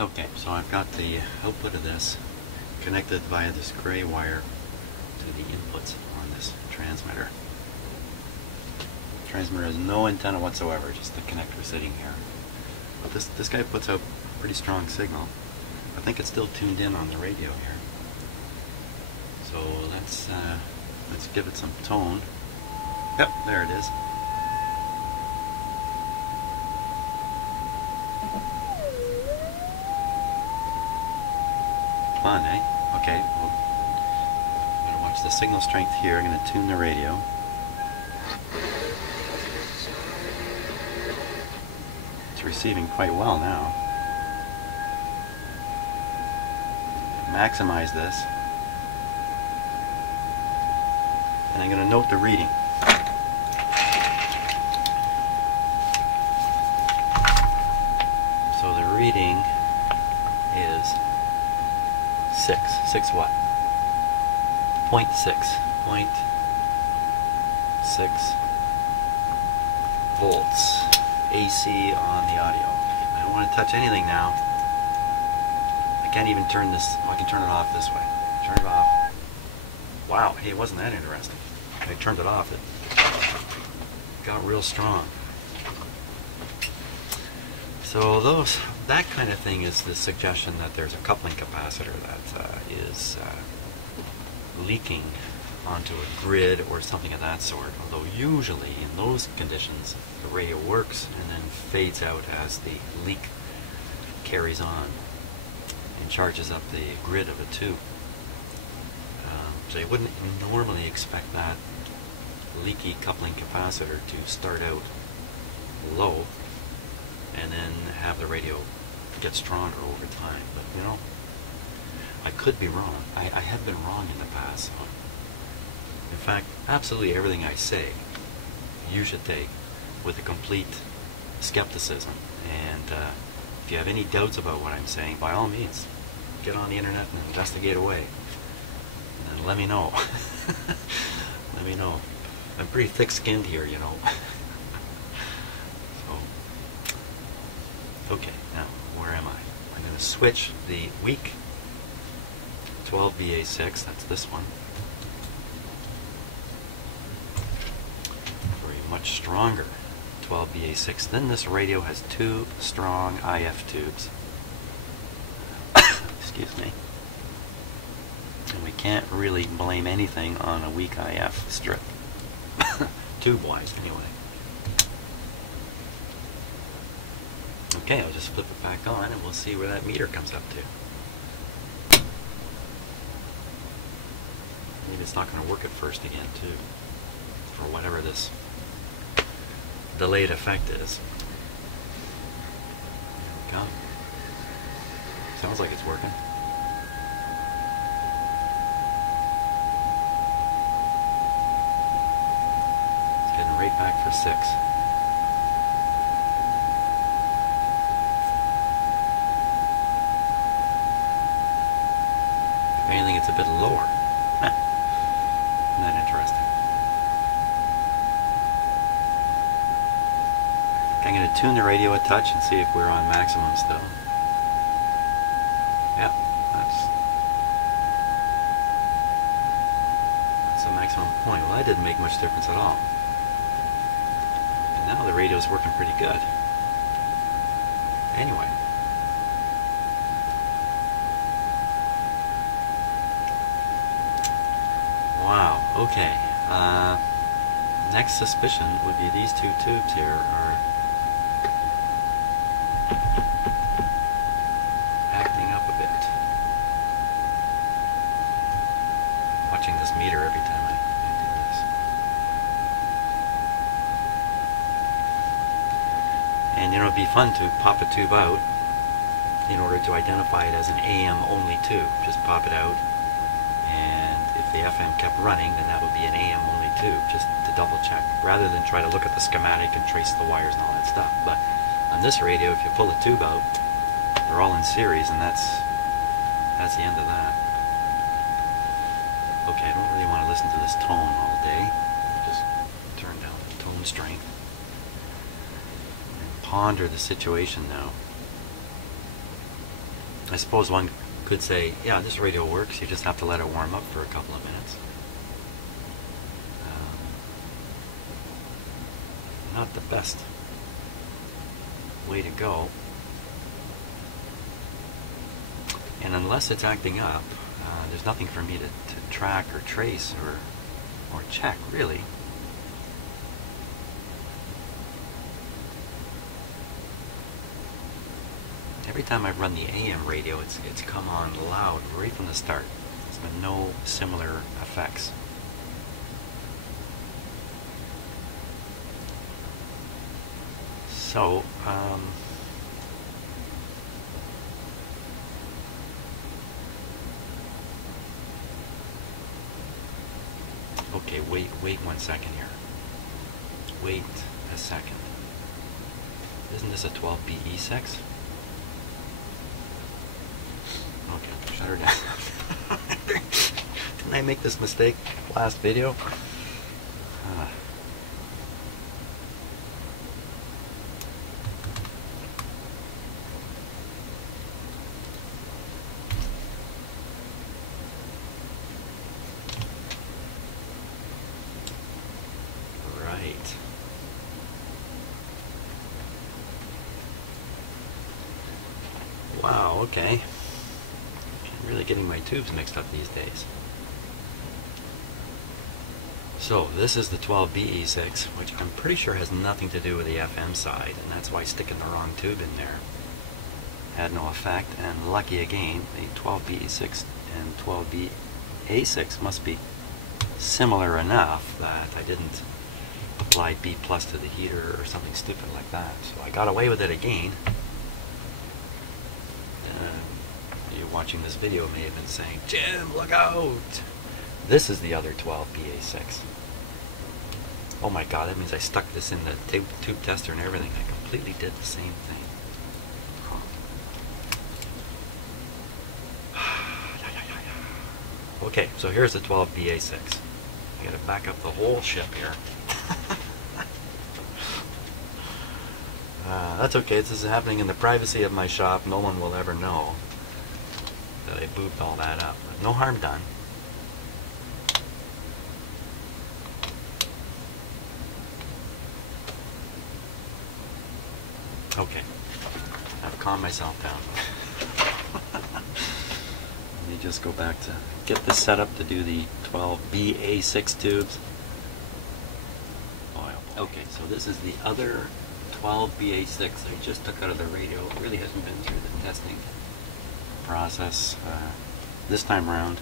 Okay, so I've got the output of this connected via this gray wire to the inputs on this transmitter. The transmitter has no antenna whatsoever, just the connector sitting here. But this guy puts out a pretty strong signal. I think it's still tuned in on the radio here. So let's give it some tone. Yep, there it is. Fun, eh? Okay, well, I'm going to watch the signal strength here. I'm going to tune the radio. It's receiving quite well now. Maximize this. And I'm going to note the reading. So the reading is 6 what? 0.6 volts AC on the audio. I don't want to touch anything now. I can't even turn this. I can turn it off this way. Turn it off. Wow, hey, wasn't that interesting? I turned it off. It got real strong. So that kind of thing is the suggestion that there's a coupling capacitor that is leaking onto a grid or something of that sort. Although usually in those conditions the radio works and then fades out as the leak carries on and charges up the grid of a tube. So you wouldn't normally expect that leaky coupling capacitor to start out low and then have the radio get stronger over time. But you know, I could be wrong. I have been wrong in the past. So in fact, absolutely everything I say you should take with a complete skepticism. And if you have any doubts about what I'm saying, by all means, get on the internet and investigate away. And let me know. Let me know. I'm pretty thick-skinned here, you know. So, okay, now, where am I? I'm going to switch the weak 12BA6, that's this one, for a much stronger 12BA6. Then this radio has two strong IF tubes. Excuse me. And we can't really blame anything on a weak IF strip. Tube-wise, anyway. Okay, I'll just flip it back on and we'll see where that meter comes up to. Maybe it's not going to work at first again, too, for whatever this delayed effect is. There we go. Sounds like it's working. It's heading right back for 6. If anything, it's a bit lower. Isn't that interesting? I'm going to tune the radio a touch and see if we're on maximum still. Yeah, that's the maximum point. Well, that didn't make much difference at all. And now the radio's working pretty good. Anyway. Wow, okay. Next suspicion would be these two tubes here are acting up a bit. Watching this meter every time I do this. And you know, it'd be fun to pop a tube out in order to identify it as an AM only tube. Just pop it out, and if the FM kept running, then that would be an AM only tube, just to double check, rather than try to look at the schematic and trace the wires and all that stuff. But on this radio, if you pull the tube out, they're all in series, and that's the end of that. Okay, I don't really want to listen to this tone all day. Just turn down the tone strength and ponder the situation now. I suppose one could say, yeah, this radio works, you just have to let it warm up for a couple of minutes. Not the best way to go. And unless it's acting up, there's nothing for me to track or trace or check, really. Every time I've run the AM radio, it's come on loud right from the start. There's been no similar effects. So, okay, wait 1 second here. Wait a second. Isn't this a 12BE6? Okay, shut her down. Didn't I make this mistake last video? Wow, okay. I'm really getting my tubes mixed up these days. So this is the 12BE6, which I'm pretty sure has nothing to do with the FM side, and that's why sticking the wrong tube in there had no effect. And lucky again, the 12BE6 and 12BA6 must be similar enough that I didn't apply B+ to the heater or something stupid like that. So I got away with it again. You watching this video may have been saying, Jim, look out! This is the other 12BA6. Oh my god, that means I stuck this in the tube tester and everything. I completely did the same thing. Okay, so here's the 12BA6. I gotta back up the whole ship here. That's okay, this is happening in the privacy of my shop. No one will ever know that I booped all that up. But no harm done. Okay, I've calmed myself down. Let me just go back to get this set up to do the 12BA6 tubes. Okay, so this is the other 12BA6 I just took out of the radio. It really hasn't been through the testing process this time around.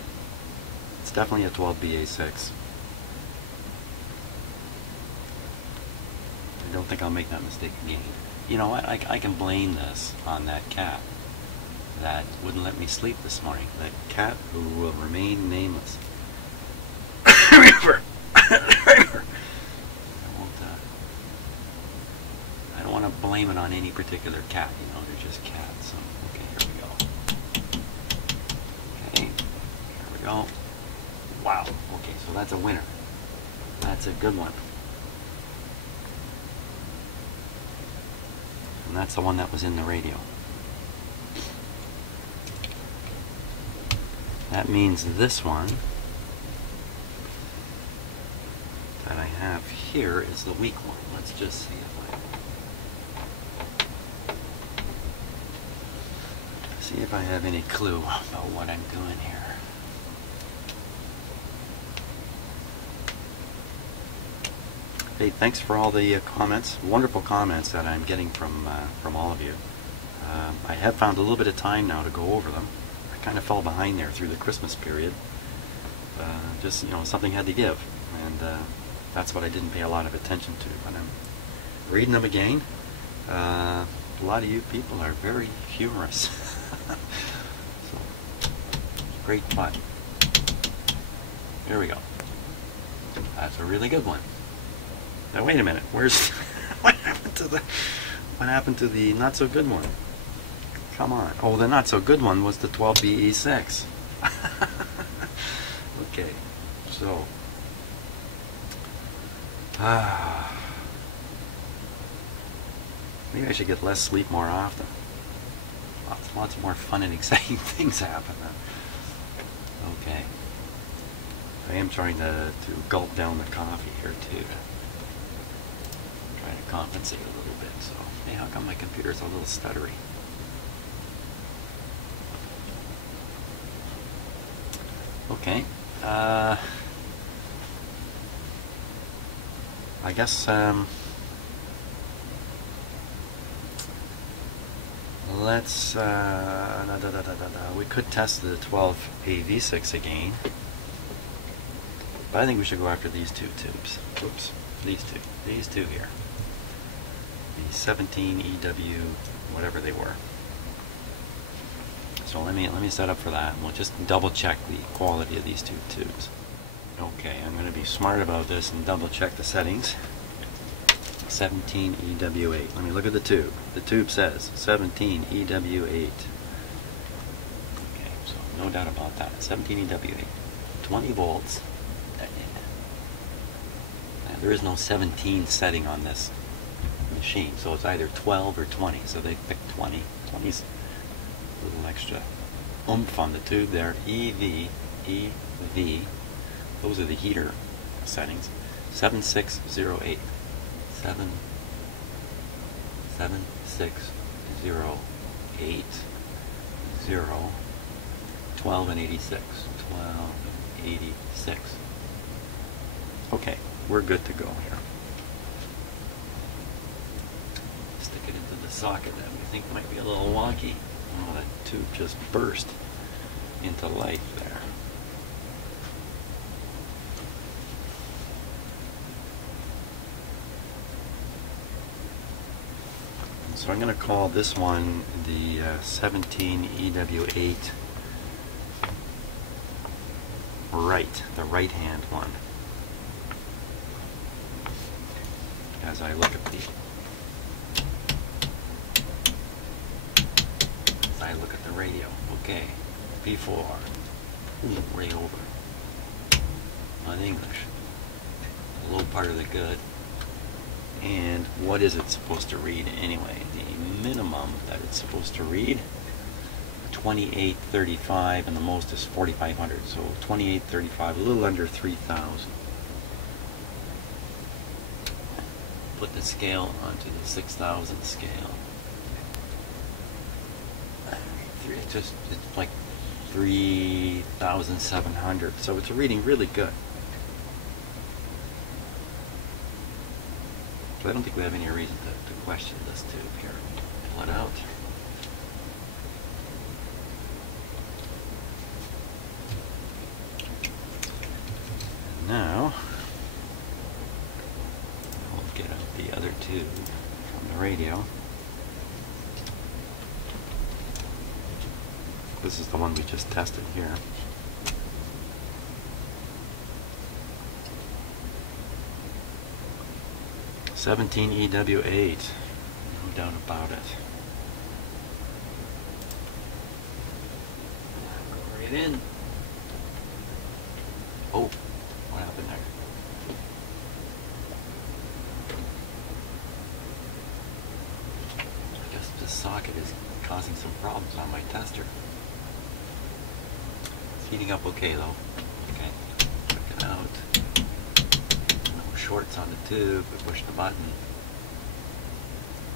It's definitely a 12BA6. I don't think I'll make that mistake again. You know what, I can blame this on that cat that wouldn't let me sleep this morning. That cat who will remain nameless. I don't want to blame it on any particular cat, you know, they're just cats. So, okay, here we go. Okay, here we go. Wow, okay, so that's a winner. That's a good one. And that's the one that was in the radio. That means this one that I have here is the weak one. Let's just see if I have any clue about what I'm doing here. Hey, thanks for all the comments, wonderful comments that I'm getting from all of you. I have found a little bit of time now to go over them. I kind of fell behind there through the Christmas period. Just, you know, something had to give, and that's what I didn't pay a lot of attention to. But I'm reading them again. A lot of you people are very humorous. So, great fun. Here we go. That's a really good one. Now wait a minute. Where's what happened to the not so good one? Come on. Oh, the not so good one was the 12BE6. Okay. So maybe I should get less sleep more often. lots more fun and exciting things happen. Okay. I am trying to gulp down the coffee here too. Trying to compensate a little bit. So, hey, how come my computer's a little stuttery? Okay. I guess let's we could test the 12 AV-6 again, but I think we should go after these two tubes. Oops, these two here, the 17 EW whatever they were. So let me set up for that, and we'll just double check the quality of these two tubes. Okay, I'm going to be smart about this and double check the settings. 17 EW8. Let me look at the tube. The tube says 17 EW8. Okay, so no doubt about that. 17 EW8. 20 volts. Now, there is no 17 setting on this machine, so it's either 12 or 20. So they picked 20. 20's a little extra oomph on the tube there. EV. Those are the heater settings. 7608. 7608 0 12 and 86. 12 and 86. Okay, we're good to go here. Stick it into the socket that we think might be a little wonky. Oh, that tube just burst into life there. So I'm going to call this one the 17 EW8 right, the right hand one. As I look at the radio. Okay, P4, ooh, way over on English. The low part of the good. And what is it supposed to read anyway? The minimum that it's supposed to read, 2835, and the most is 4500. So 2835, a little under 3000. Put the scale onto the 6000 scale. It's like 3700. So it's reading really good. So I don't think we have any reason to question this tube here. Pull it out. And now, we'll get out the other tube from the radio. This is the one we just tested here. '17 EW8, no doubt about it. Go right in. Oh, what happened there? I guess this socket is causing some problems on my tester. It's heating up okay though. Okay, check it out. Shorts on the tube, we push the button.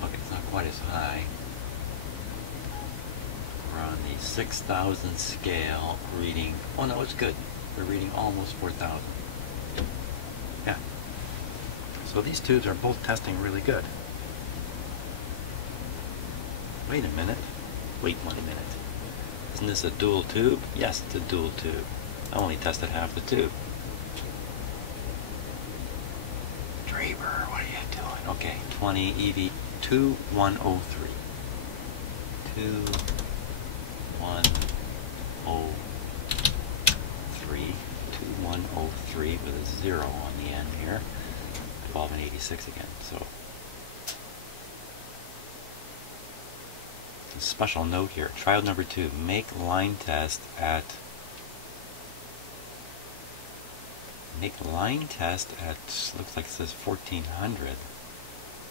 Okay, it's not quite as high. We're on the 6000 scale, reading, oh no, it's good. We're reading almost 4000. Yeah. So these tubes are both testing really good. Wait a minute. Wait 1 minute. Isn't this a dual tube? Yes, it's a dual tube. I only tested half the tube. What are you doing? Okay, 20 EV 2103. 2103 with a 0 on the end here. 12 and 86 again. So a special note here. Trial number 2. Make line test at looks like it says 1400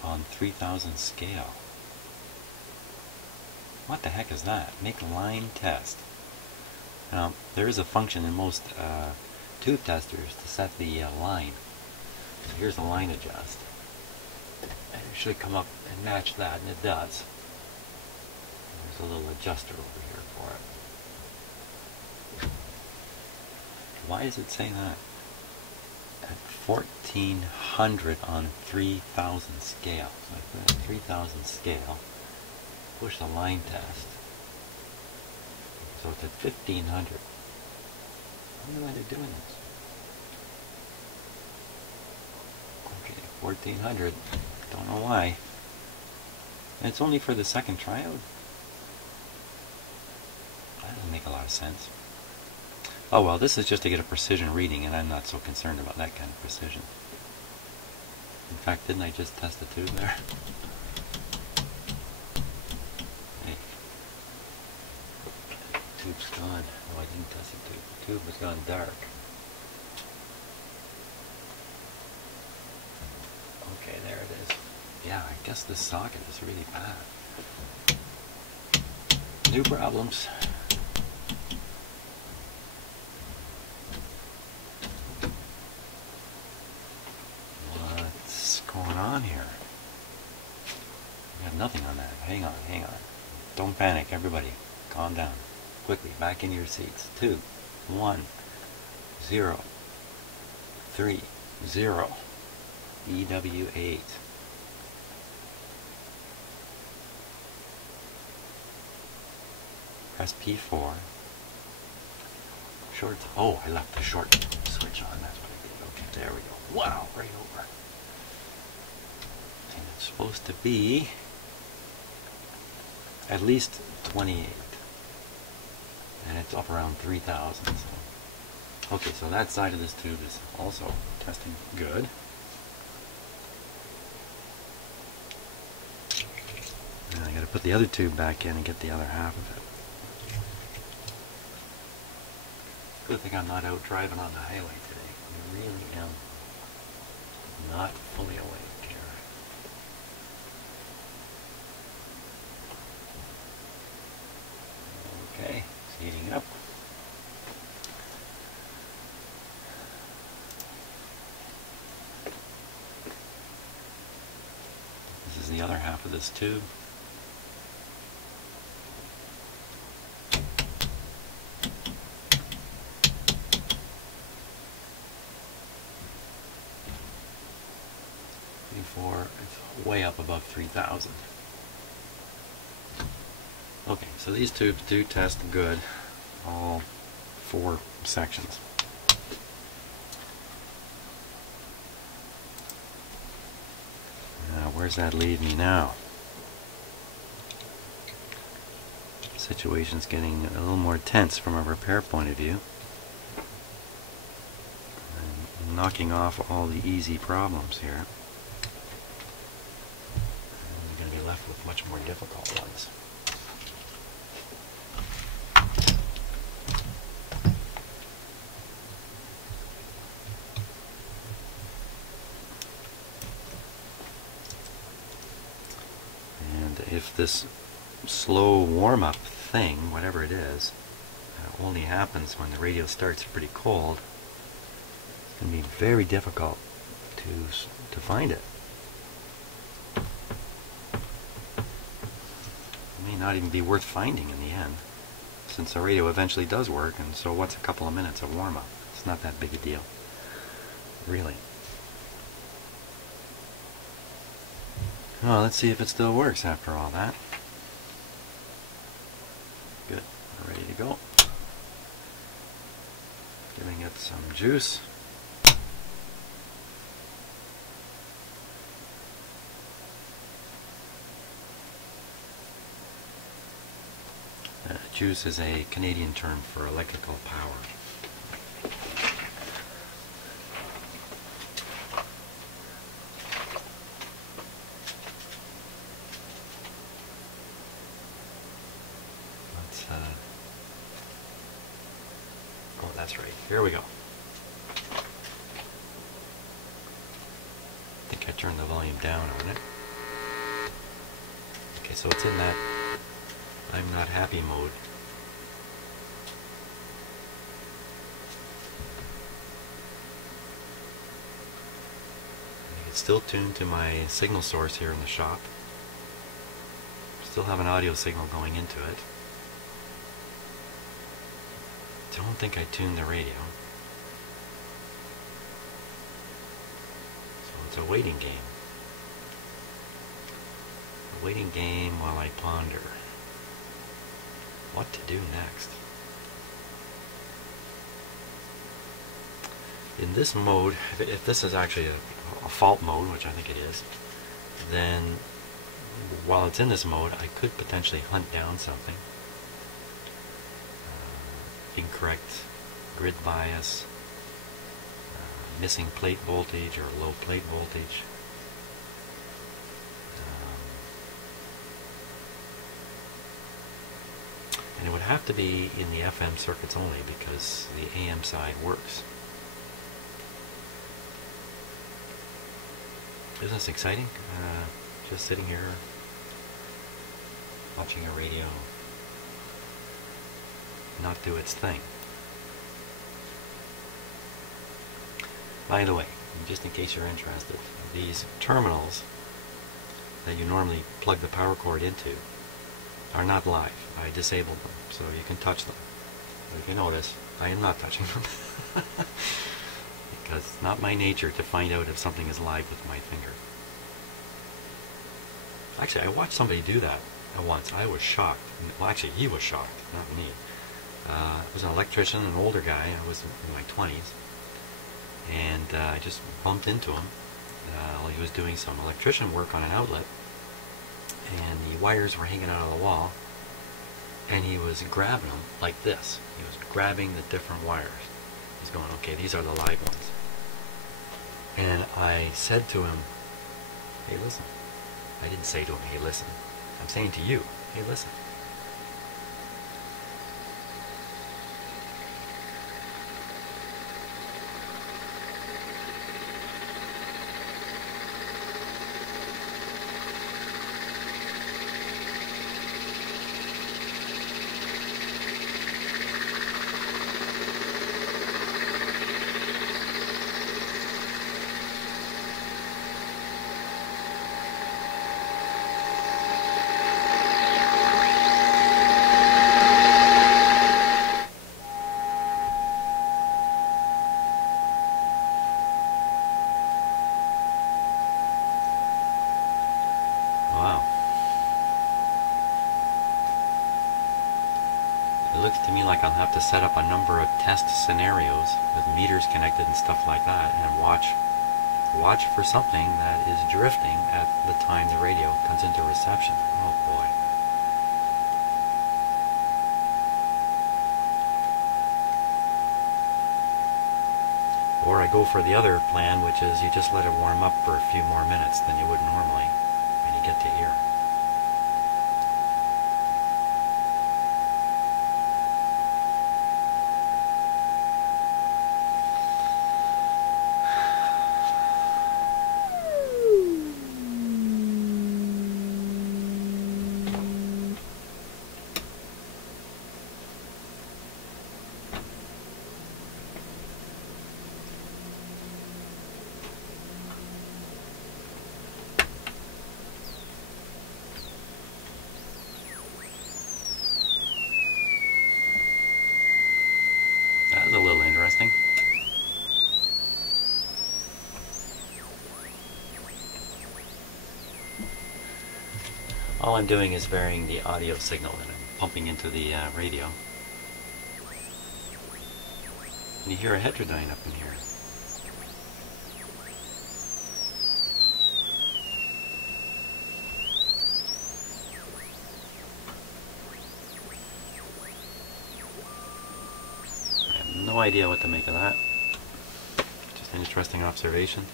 on 3000 scale. What the heck is that? Make line test. Now, there is a function in most tube testers to set the line. So here's the line adjust. And it should come up and match that, and it does. There's a little adjuster over here for it. Why does it say that? At 1400 on 3000 scale. So I put at 3000 scale, push the line test. So it's at 1500. I wonder why they're doing this. Okay, 1400. Don't know why. And it's only for the second tryout. That doesn't make a lot of sense. Oh well, this is just to get a precision reading, and I'm not so concerned about that kind of precision. In fact, didn't I just test the tube there? Hey. Tube's gone. Oh, I didn't test the tube. The tube has gone dark. Okay, there it is. Yeah, I guess this socket is really bad. New problems. What's going on here? We got nothing on that. Hang on, hang on. Don't panic, everybody. Calm down. Quickly, back in your seats. 2, 1, 0, 3, 0. EW8. Press P4. Short. Oh, I left the short switch on. That's what I did. Okay, there we go. Wow, right over. And it's supposed to be at least 28. And it's up around 3000. So. Okay, so that side of this tube is also testing good. And I got to put the other tube back in and get the other half of it. Good thing I'm not out driving on the highway today. I really am not fully awake here. Okay, it's heating up. This is the other half of this tube. It's way up above 3000. Okay, so these tubes do test good, all 4 sections. Now, where's that leave me now? The situation's getting a little more tense from a repair point of view. I'm knocking off all the easy problems here. Left with much more difficult ones. And if this slow warm-up thing, whatever it is, only happens when the radio starts pretty cold, it's going to be very difficult to find it. Not even be worth finding in the end, since the radio eventually does work, and so what's a couple of minutes of warm-up? It's not that big a deal, really. Well, let's see if it still works after all that. Good, we're ready to go. Giving it some juice. Juice is a Canadian term for electrical power. Let's, oh, that's right. Here we go. I think I turned the volume down on it. Okay, so it's in that I'm not happy mode. It's still tuned to my signal source here in the shop. Still have an audio signal going into it. Don't think I tuned the radio. So it's a waiting game. A waiting game while I ponder what to do next. In this mode, if this is actually a fault mode, which I think it is, then while it's in this mode, I could potentially hunt down something. Incorrect grid bias, missing plate voltage or low plate voltage. And it would have to be in the FM circuits only because the AM side works. Isn't this exciting? Just sitting here watching a radio not do its thing. By the way, just in case you're interested, these terminals that you normally plug the power cord into are not live. I disabled them, so you can touch them. But if you notice, I am not touching them. Because it's not my nature to find out if something is live with my finger. Actually, I watched somebody do that once. I was shocked. Well, actually, he was shocked, not me. It was an electrician, an older guy. I was in my 20s. And I just bumped into him while he was doing some electrician work on an outlet. And the wires were hanging out of the wall. And he was grabbing them like this. He was grabbing the different wires. He's going, okay, these are the live ones. And I said to him, hey, listen. I didn't say to him, hey, listen. I'm saying to you, hey, listen. It looks to me like I'll have to set up a number of test scenarios with meters connected and stuff like that, and watch for something that is drifting at the time the radio comes into reception. Oh boy. Or I go for the other plan, which is you just let it warm up for a few more minutes than you would normally, and you get to hear. That was a little interesting. All I'm doing is varying the audio signal that I'm pumping into the radio. And you hear a heterodyne up in here. No idea what to make of that. Just an interesting observation.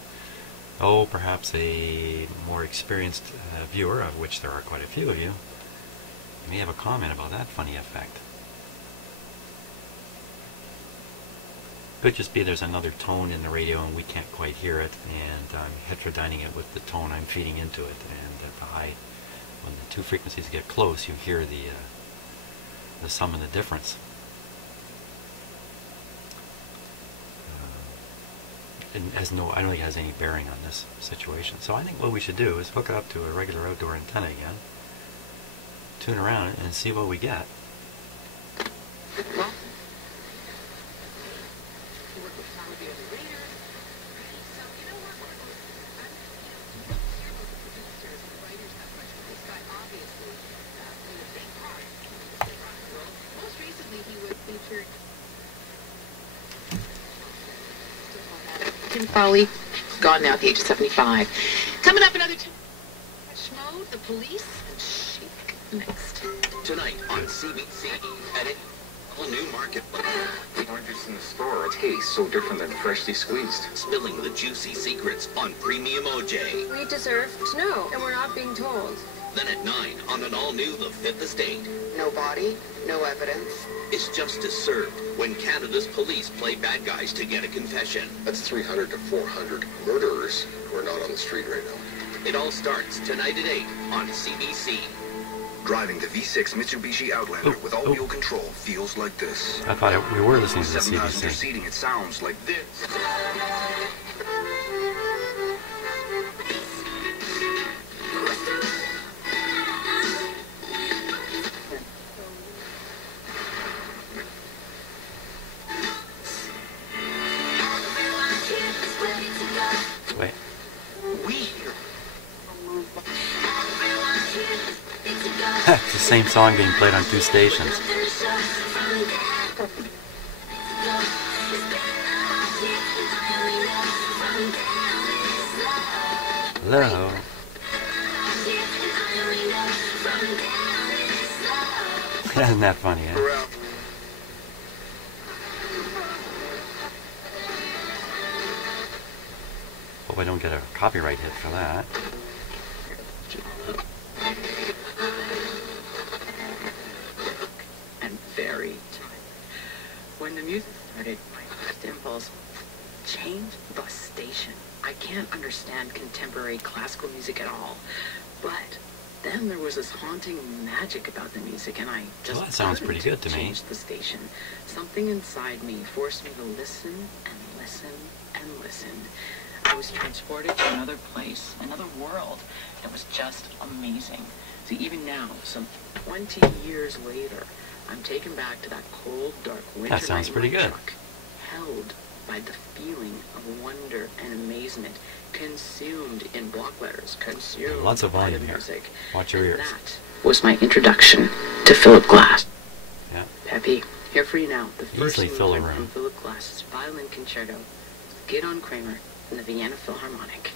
Oh, perhaps a more experienced viewer, of which there are quite a few of you, may have a comment about that funny effect. Could just be there's another tone in the radio and we can't quite hear it, and I'm heterodyning it with the tone I'm feeding into it. And at the high, when the two frequencies get close, you hear the the sum and the difference. And I don't think it has any bearing on this situation. So I think what we should do is hook it up to a regular outdoor antenna again, tune around it, and see what we get. Folly, gone now at the age of 75. Coming up another Mode, the police, and Chic next. Tonight on CBC, at it, whole new marketplace. Oranges in the store, a taste so different than freshly squeezed. Spilling the juicy secrets on Premium OJ. We deserve to know, and we're not being told. Then at 9 on an all-new The Fifth Estate. No body, no evidence. Is justice served when Canada's police play bad guys to get a confession? That's 300 to 400 murderers who are not on the street right now. It all starts tonight at 8 on CBC. Driving the V6 Mitsubishi Outlander with all-wheel control feels like this. I thought we were listening to the 7,000 CBC. seating, it sounds like this. Wait. It's the same song being played on two stations. Hello. Isn't that funny, eh? Hope I don't get a copyright hit for that. And very tight. When the music started, my first impulse, change the station. I can't understand contemporary classical music at all. But then there was this haunting magic about the music, and I just Well, that sounds pretty good to me. changed the station. Something inside me forced me to listen and listen and listen. I was transported to another place, another world. It was just amazing. See, even now, some 20 years later, I'm taken back to that cold, dark winter That sounds night in pretty my good. truck, held by the feeling of wonder and amazement, consumed in block letters, consumed Lots of by volume the here. music. Watch your And ears. that was my introduction to Philip Glass. Yeah. Peppy, here for you now. The first Easily fill a movement room. from Philip Glass's violin concerto, Gideon Kramer and the Vienna Philharmonic.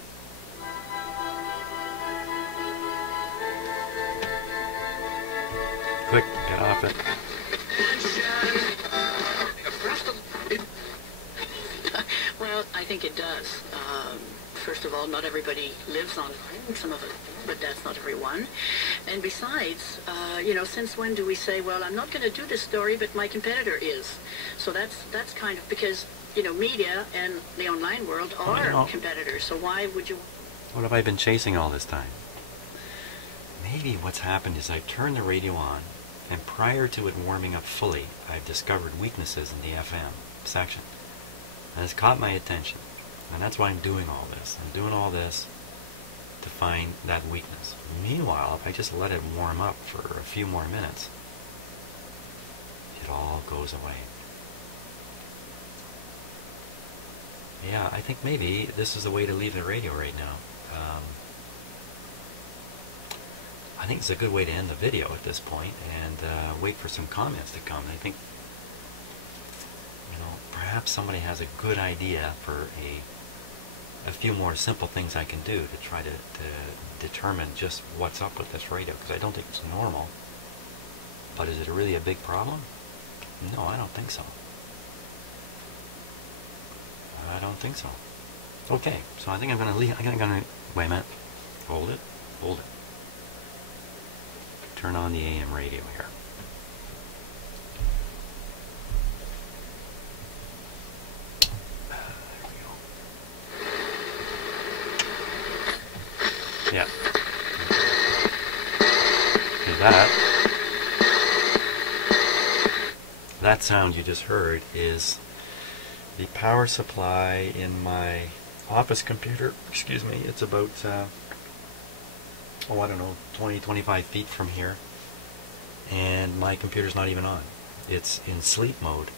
Quick, get off it. Well, I think it does. First of all, not everybody lives online. Some of it, but that's not everyone. And besides, since when do we say, well, I'm not going to do this story, but my competitor is? So that's kind of because, media and the online world are competitors. So why would you? What have I been chasing all this time? Maybe what's happened is I turned the radio on, and prior to it warming up fully, I've discovered weaknesses in the FM section. And it's caught my attention. And that's why I'm doing all this. I'm doing all this to find that weakness. Meanwhile, if I just let it warm up for a few more minutes, it all goes away. Yeah, I think maybe this is the way to leave the radio right now. I think it's a good way to end the video at this point and wait for some comments to come. I think, perhaps somebody has a good idea for a few more simple things I can do to try to determine just what's up with this radio, because I don't think it's normal. But is it really a big problem? No, I don't think so. I don't think so. Okay, so I think I'm going to leave. I'm going to wait a minute. Hold it. Turn on the AM radio here. Yeah. Do that. That sound you just heard is the power supply in my office computer. Excuse me, it's about, I don't know, 20-25 feet from here. And my computer's not even on. It's in sleep mode.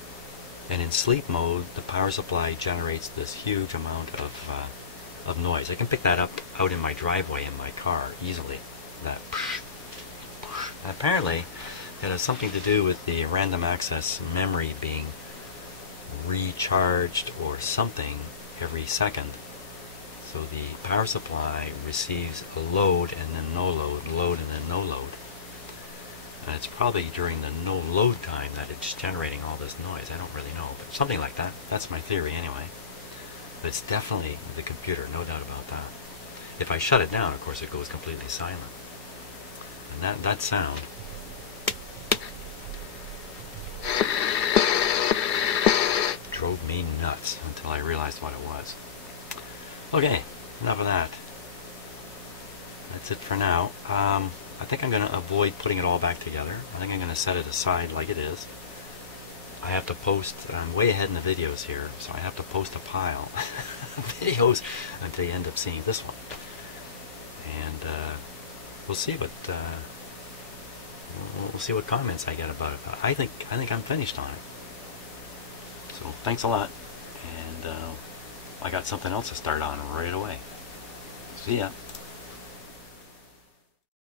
And in sleep mode, the power supply generates this huge amount of noise. I can pick that up out in my driveway in my car easily. That psh, psh. Apparently, it has something to do with the random access memory being recharged or something every second. So the power supply receives a load and then no load, load and then no load. And it's probably during the no load time that it's generating all this noise. I don't really know, but something like that. That's my theory anyway. But it's definitely the computer, no doubt about that. If I shut it down, of course, it goes completely silent. And that sound drove me nuts until I realized what it was. Okay, enough of that. That's it for now. I think I'm going to avoid putting it all back together. I think I'm going to set it aside like it is. I have to post, I'm way ahead in the videos here, so I have to post a pile of videos until you end up seeing this one. And we'll see what we'll see what comments I get about it. I think I'm finished on it. So thanks a lot, and I got something else to start on right away. See ya.